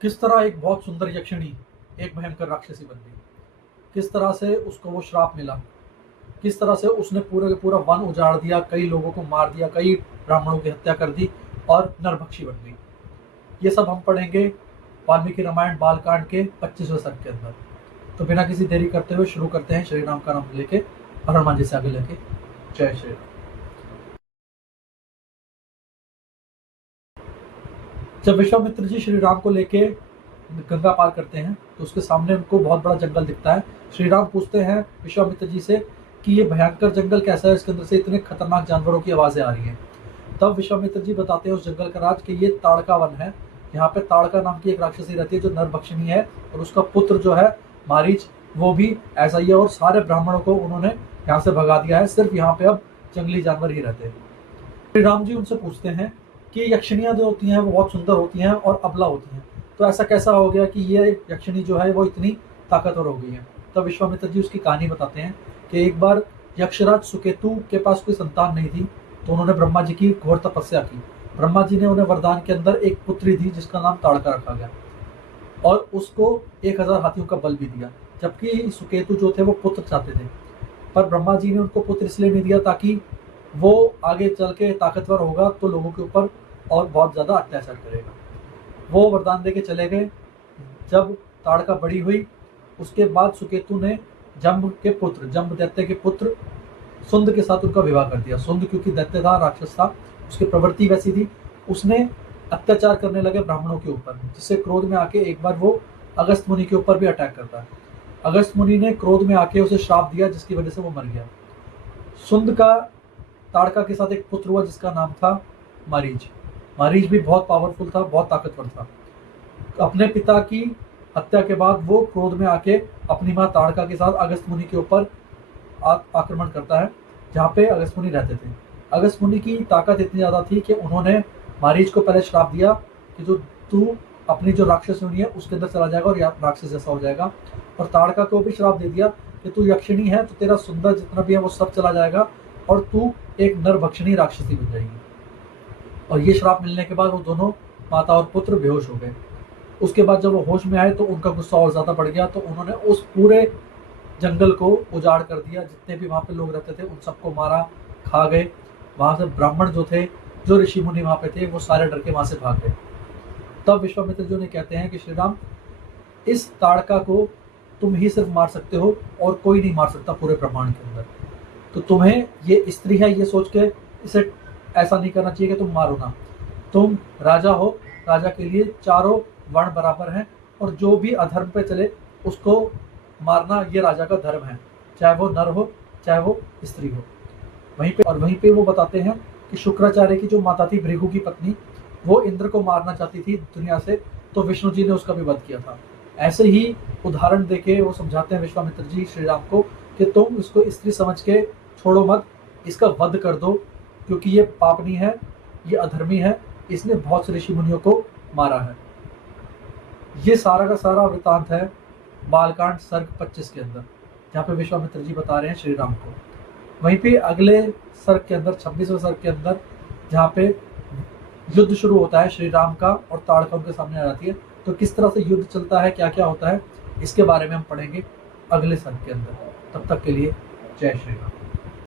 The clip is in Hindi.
किस तरह एक बहुत सुंदर यक्षिणी एक भयंकर राक्षसी बन गई, किस तरह से उसको वो श्राप मिला, किस तरह से उसने पूरे का पूरा वन उजाड़ दिया, कई लोगों को मार दिया, कई ब्राह्मणों की हत्या कर दी और नरभक्षी बन गई। ये सब हम पढ़ेंगे वाल्मीकि रामायण बालकांड के 25वें सर्ग के अंदर। तो बिना किसी देरी करते हुए शुरू करते हैं श्री राम का नाम लेके और हनुमान जी से आगे लेके। जय श्री राम। जब विश्वामित्र जी श्री राम को लेके गंगा पार करते हैं तो उसके सामने उनको बहुत बड़ा जंगल दिखता है। श्री राम पूछते हैं विश्वामित्र जी से कि ये भयंकर जंगल कैसा है, इसके अंदर से इतने खतरनाक जानवरों की आवाजें आ रही हैं। तब विश्वामित्र जी बताते हैं उस जंगल का राज कि ये ताड़का वन है। यहाँ पे ताड़का नाम की एक राक्षसी रहती है जो नरभक्षिणी है, और उसका पुत्र जो है मारीच वो भी ऐसा ही है, और सारे ब्राह्मणों को उन्होंने यहाँ से भगा दिया है। सिर्फ यहाँ पे अब जंगली जानवर ही रहते हैं। श्री राम जी उनसे पूछते हैं कि यक्षिणियां जो होती हैं वो बहुत सुंदर होती हैं और अबला होती हैं, तो ऐसा कैसा हो गया कि ये यक्षिणी जो है वो इतनी ताकतवर हो गई है। तब विश्वामित्र जी उसकी कहानी बताते हैं कि एक बार यक्षराज सुकेतु के पास कोई संतान नहीं थी, तो उन्होंने ब्रह्मा जी की घोर तपस्या की। ब्रह्मा जी ने उन्हें वरदान के अंदर एक पुत्री दी जिसका नाम ताड़का रखा गया, और उसको 1000 हाथियों का बल भी दिया। जबकि सुकेतु जो थे वो पुत्र चाहते थे, पर ब्रह्मा जी ने उनको पुत्र इसलिए नहीं दिया ताकि वो आगे चल के ताकतवर होगा तो लोगों के ऊपर और बहुत ज्यादा अत्याचार करेगा। वो वरदान देके चले गए। जब ताड़का बड़ी हुई उसके बाद सुकेतु ने जम्ब के पुत्र, जम्ब दैत्य के पुत्र सुंद के साथ उनका विवाह कर दिया। सुंद क्योंकि दैत्य था, राक्षस था, उसकी प्रवृत्ति वैसी थी, उसने अत्याचार करने लगे ब्राह्मणों के ऊपर, जिससे क्रोध में आके एक बार वो अगस्त मुनि के ऊपर भी अटैक करता है। अगस्त मुनि ने क्रोध में आके उसे श्राप दिया जिसकी वजह से वो मर गया। सुंद का ताड़का के साथ एक पुत्र हुआ जिसका नाम था मारीच। मारीच भी बहुत पावरफुल था, बहुत ताकतवर था। अपने पिता की हत्या के बाद वो क्रोध में आके अपनी माँ ताड़का के साथ अगस्त मुनि के ऊपर आक्रमण करता है, जहाँ पे अगस्त मुनि रहते थे। अगस्त मुनि की ताकत इतनी ज्यादा थी कि उन्होंने मारीच को पहले श्राप दिया कि जो तू अपनी जो राक्षस योनि है उसके अंदर चला जाएगा और राक्षस जैसा हो जाएगा, और ताड़का को भी श्राप दे दिया कि तू यक्षिणी है तो तेरा सुंदर जितना भी है वो सब चला जाएगा और तू एक नरभक्षिणी राक्षसी बन जाएगी। और ये श्राप मिलने के बाद वो दोनों माता और पुत्र बेहोश हो गए। उसके बाद जब वो होश में आए तो उनका गुस्सा और ज्यादा बढ़ गया, तो उन्होंने उस पूरे जंगल को उजाड़ कर दिया। जितने भी वहां पे लोग रहते थे उन सबको मारा, खा गए। वहां से ब्राह्मण जो थे, जो ऋषि मुनि वहां पे थे, वो सारे डर के वहां से भाग गए। तब विश्वामित्र जी ने कहते हैं कि श्री राम, इस ताड़का को तुम ही सिर्फ मार सकते हो और कोई नहीं मार सकता पूरे ब्रह्मांड के अंदर। तो तुम्हें ये स्त्री है ये सोच के इसे ऐसा नहीं करना चाहिए कि तुम मारो ना। तुम राजा हो, राजा के लिए चारों वर्ण बराबर हैं, और जो भी अधर्म पे चले उसको मारना ये राजा का धर्म है, चाहे वो नर हो चाहे वो स्त्री हो। वहीं पे वो बताते हैं कि शुक्राचार्य की जो माता थी भृगु की पत्नी, वो इंद्र को मारना चाहती थी दुनिया से, तो विष्णु जी ने उसका भी वध किया था। ऐसे ही उदाहरण देके वो समझाते हैं विश्वामित्र जी श्री राम को कि तुम इसको स्त्री समझ के छोड़ो मत, इसका वध कर दो, क्योंकि ये पापनी है, ये अधर्मी है, इसने बहुत से ऋषि मुनियों को मारा है। ये सारा का सारा वृतांत है बालकांड सर्ग 25 के अंदर, जहाँ पे विश्वामित्र जी बता रहे हैं श्री राम को। वहीं पे अगले सर्ग के अंदर 26वें सर्ग के अंदर जहाँ पे युद्ध शुरू होता है श्री राम का, और ताड़का उनके सामने आ जाती है। तो किस तरह से युद्ध चलता है, क्या क्या होता है, इसके बारे में हम पढ़ेंगे अगले सर्ग के अंदर। तब तक के लिए जय श्री राम।